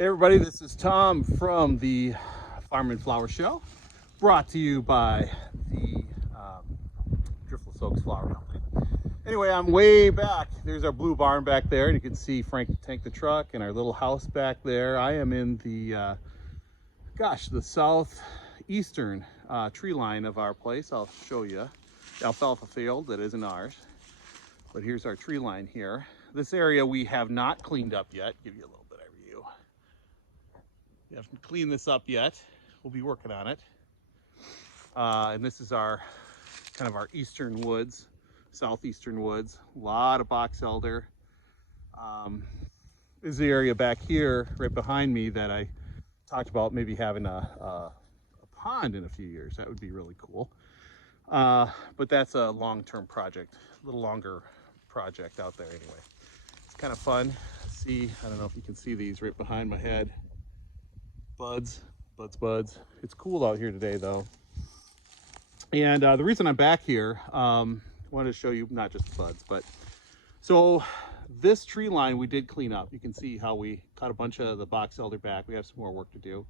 Hey everybody, this is Tom from the Farm and Flower Show, brought to you by the Driftless Oaks Flower Company. Anyway, I'm way back. There's our blue barn back there, and you can see Frank tank the truck and our little house back there. I am in the, the southeastern tree line of our place. I'll show you. The alfalfa field that isn't ours, but here's our tree line here. This area we have not cleaned up yet. Give you a little bit of view. We haven't cleaned this up yet. We'll be working on it. And this is our kind of our eastern woods, southeastern woods. A lot of box elder. This is the area back here, right behind me, that I talked about maybe having a pond in a few years. That would be really cool. But that's a long-term project, a little longer project out there anyway. It's kind of fun. See, I don't know if you can see these right behind my head. Buds. It's cool out here today though. And the reason I'm back here, I wanted to show you not just the buds, but so this tree line we did clean up. You can see how we cut a bunch of the box elder back. We have some more work to do.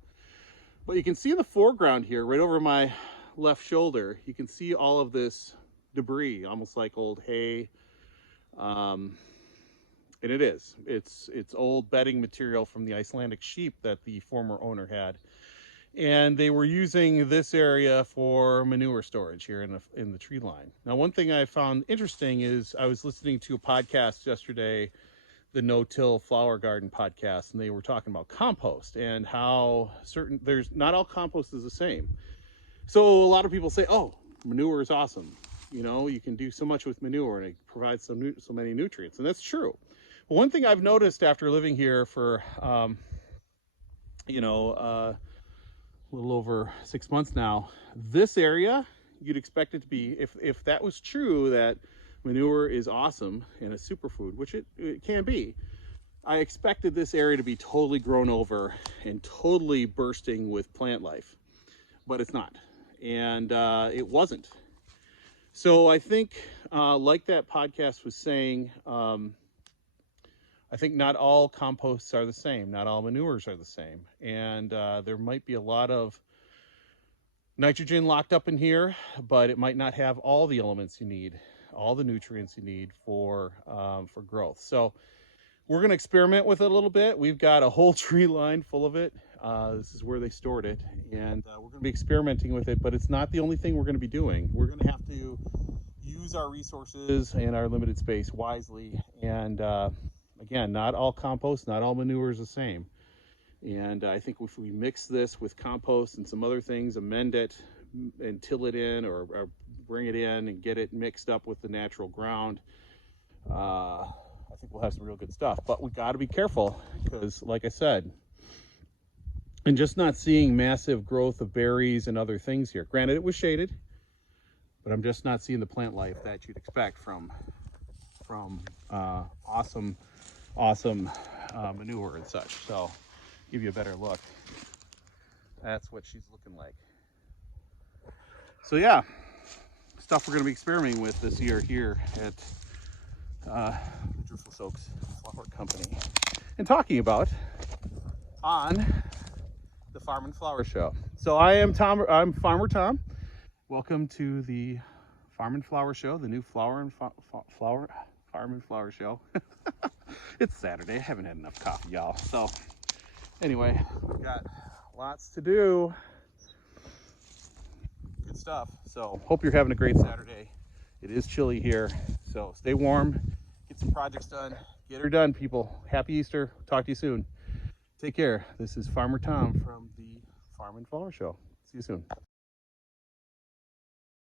But you can see in the foreground here, right over my left shoulder, you can see all of this debris, almost like old hay. And it is. It's old bedding material from the Icelandic sheep that the former owner had. And they were using this area for manure storage here in the tree line. Now, one thing I found interesting is I was listening to a podcast yesterday, the No-Till Flower Garden podcast, and they were talking about compost and how not all compost is the same. So a lot of people say, oh, manure is awesome. You know, you can do so much with manure and it provides so many nutrients, and that's true. But one thing I've noticed after living here for, a little over 6 months now, this area, you'd expect it to be, if that was true, that manure is awesome and a superfood, which it can be, I expected this area to be totally grown over and totally bursting with plant life, but it's not. And it wasn't. So I think, like that podcast was saying, I think not all composts are the same. Not all manures are the same. And there might be a lot of nitrogen locked up in here, but it might not have all the elements you need, all the nutrients you need for growth. So we're going to experiment with it a little bit. We've got a whole tree line full of it. This is where they stored it. And we're going to be experimenting with it, but it's not the only thing we're going to be doing. We're going to have to use our resources and our limited space wisely. And again, not all compost, not all manure is the same. And I think if we mix this with compost and some other things, amend it and till it in or bring it in and get it mixed up with the natural ground, I think we'll have some real good stuff. But we got to be careful because, like I said, and just not seeing massive growth of berries and other things here. Granted, it was shaded, but I'm just not seeing the plant life that you'd expect from awesome manure and such. So give you a better look. That's what she's looking like. So yeah, stuff we're going to be experimenting with this year here at Driftless Oaks Flower Company and talking about on the Farm and Flower Show. So I'm Farmer Tom. Welcome to the Farm and Flower Show, the new Farm and Flower Show. It's Saturday. I haven't had enough coffee, y'all. So anyway, we've got lots to do. Good stuff. So hope you're having a great Saturday. It is chilly here, so stay warm, get some projects done, get her done, people. Happy Easter. Talk to you soon. Take care. This is Farmer Tom from the Farm and Flower Show. See you soon.